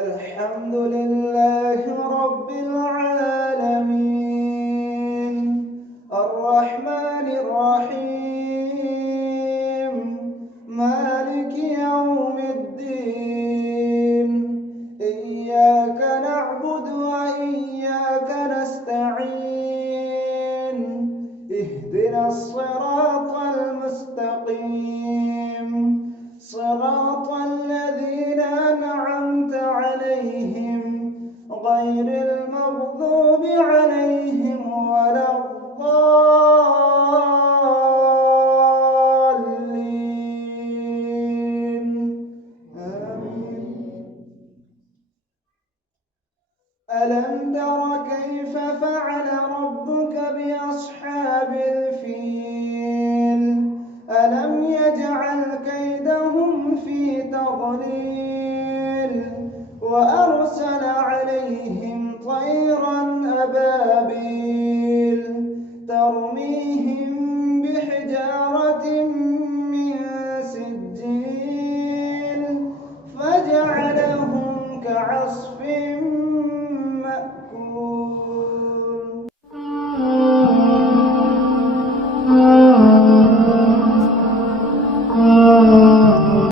الحمد لله رب العالمين الرحمن الرحيم مالك يوم الدين إياك نعبد وإياك نستعين اهدنا الصراط المستقيم صراط الذين أنعمت عليهم غير المغضوب عليهم ولا الضالين آمين. ألم تر كيف فعل ربك بأصحاب الفيل ألم يجعل كيدهم في تضليل